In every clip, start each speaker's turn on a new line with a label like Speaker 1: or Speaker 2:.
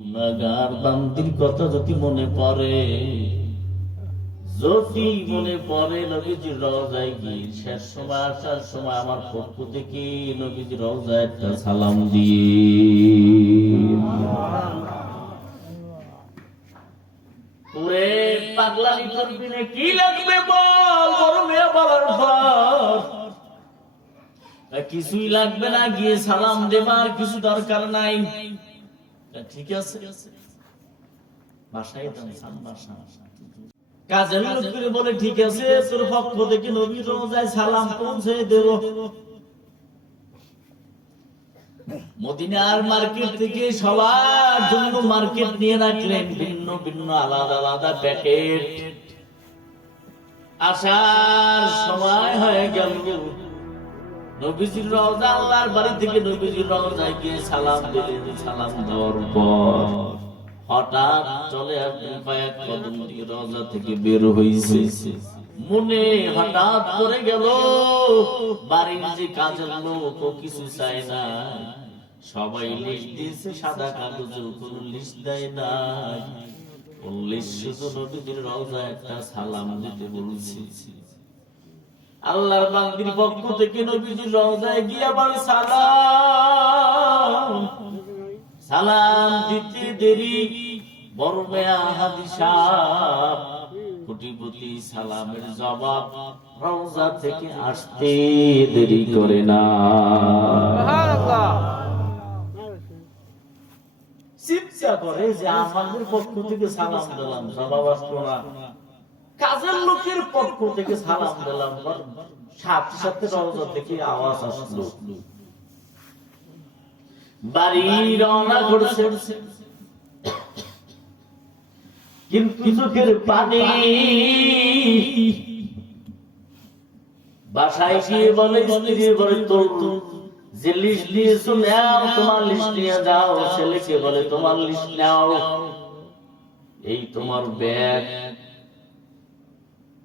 Speaker 1: গুণাগার বান্দির কথা যদি মনে পড়ে, যদি মনে পড়ে, নবীজির রওজায় গিয়ে শেষ সময়, আসার সময় আমার পক্ষ থেকে নবীজির রওজায় একটা সালাম দিয়ে। কিছুই লাগবে না, গিয়ে সালাম দেবার কিছু দরকার নাই। ঠিক আছে। বলে, ঠিক আছে, তোর পক্ষ থেকে নবীর রোজায় সালাম পৌঁছে দেব। মদিনার মার্কেট থেকে সবার জন্য মার্কেট নিয়ে রাখলেন ভিন্ন ভিন্ন, আলাদা আলাদা প্যাকেট। আসার সময় হয়ে গেল। নবীজির রওজা আল্লাহর বাড়ি থেকে নবীজির রওজায় গিয়ে সালাম দিলেন, সালাম দেওয়ার পর হঠাৎ চলে কয়েক কদম দিয়ে রওজা থেকে বের হইছে। মনে হঠাৎ করে গেল, বাড়ির যে কাজের লোক কিছু চায় না। সবাই লিস্ট দিয়েছে, সাদা কাগজে কোন লিস্ট দেয় না শুধু নবীজির রওজা একটা সালাম দিতে বলছি। আল্লাহর বান্দির পক্ষ থেকে নবীজির রওজায় গিয়ে আবার সালাম। সালাম দিতে দেরি বড় মেয়া হাদিসা কোটিপতি সালামের জবাব রওজা থেকে আসতে দেরি করে না। চিন্তা করে যে আমাদের পক্ষ থেকে সালাম দিলাম, জবাব আসলো না। কাজের লোকের পক্ষ থেকে সালাম দিলাম। সাথে সাথে রওজা থেকে আওয়াজ আসলো। বাড়ি রওনা করছে। বলে যে লিস্ট নাও, তোমার লিস্ট নিয়ে যাও। বলে, তোমার লিস্ট নাও। এই তোমার ব্যাগ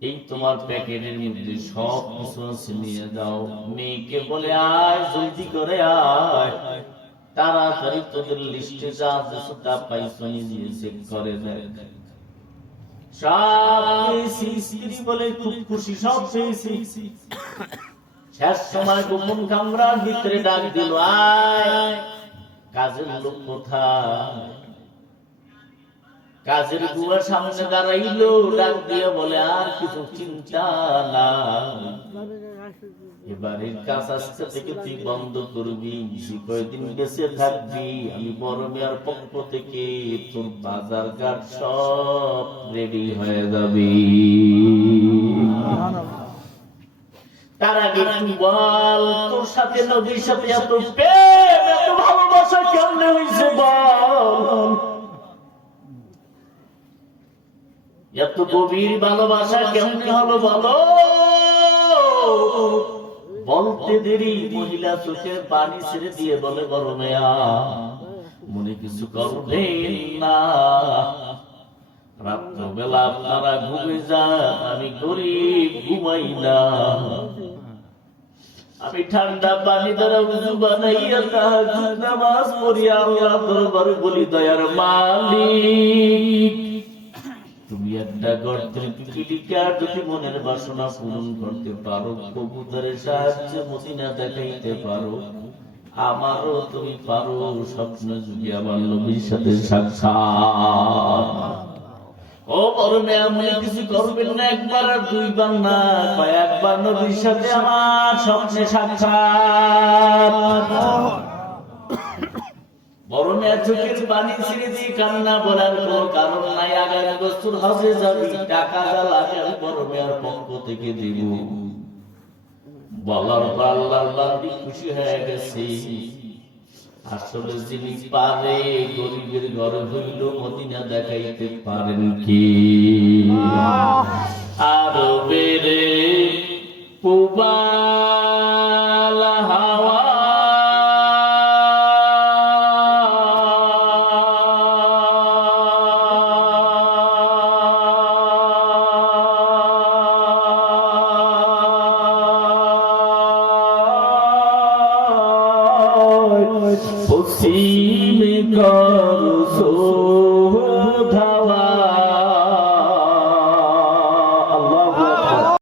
Speaker 1: এই তোমার প্যাকেটের মধ্যে সব কিছু নিয়ে যাও। মেয়েকে বলে, আয়, জলদি করে আয়। তাড়াতাড়ি তোদের লিস্টে যা নিজে চেক করে দেয় শেষ সময় ভিতরে আয়, কাজের লোক কোথায়? কাজের বুয়ার সামনে দাঁড়াইলো, ডাক দিয়ে বলে, আর কিছু চিন্তা না এবারের কাজ থেকে তুই বন্ধ করবি কয়েকদিন থাকবি, আমি বড় মেয়ার পক্ষ থেকে তোর বাজার ঘাট সব রেডি হয়ে যাবি। তার আগে তুই বল, তোর সাথে নদীর সাথে এত প্রেম, এত ভালোবাসা কেমনে হয়েছে বল? এত গভীর ভালোবাসা কেমনে হলো বলো? বলতে দেরি, মহিলা চোখের পানি ছেড়ে দিয়ে বলে, বড় মেয়া, মনে কিছু করবেন না। রাত্রবেলা আপনারা ঘুমে যান, আমি গরিব, ঘুমাই না। আমি ঠান্ডা পানি দ্বারা উজু বানাইয়া নামাজ পড়িয়া আল্লাহ দরবারে বলি, দয়ার মালিক তুমি একটা গর্তের পিপিলিকা যদি মনের বাসনা পূরণ করতে পারো, কবুতরের সাহায্যে মদিনা দেখাইতে পারো। আমারও তুমি পারো, স্বপ্ন যুগে আমার নবীর সাথে সাক্ষাৎ। ও মেয়ে মনে কিছু করবেন না, একবার আর দুইবার না কয়েকবার নবীর সাথে আমার স্বপ্নে সাক্ষাৎ। বড় চোখের পানি ছিঁড়ে দিয়ে কান্না বলার কোনো কারণ নাই। আগামী বছর হজে যাবি টাকা যা লাগে আমি পক্ষ থেকে দিব। বলার পর আল্লাহর বান্দি খুশি হয়ে গেছে। আসলে যিনি পারে গরিবের ঘরে হইল মদিনা দেখাইতে পারেন কি? আরও বেড়ে পশ্চিমে কর শোধাওয়া